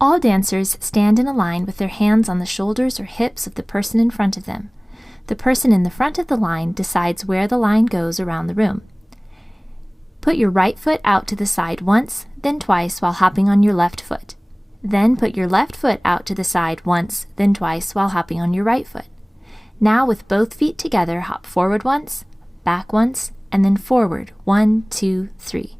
All dancers stand in a line with their hands on the shoulders or hips of the person in front of them. The person in the front of the line decides where the line goes around the room. Put your right foot out to the side once, then twice while hopping on your left foot. Then put your left foot out to the side once, then twice while hopping on your right foot. Now with both feet together, hop forward once, back once, and then forward 1, 2, 3.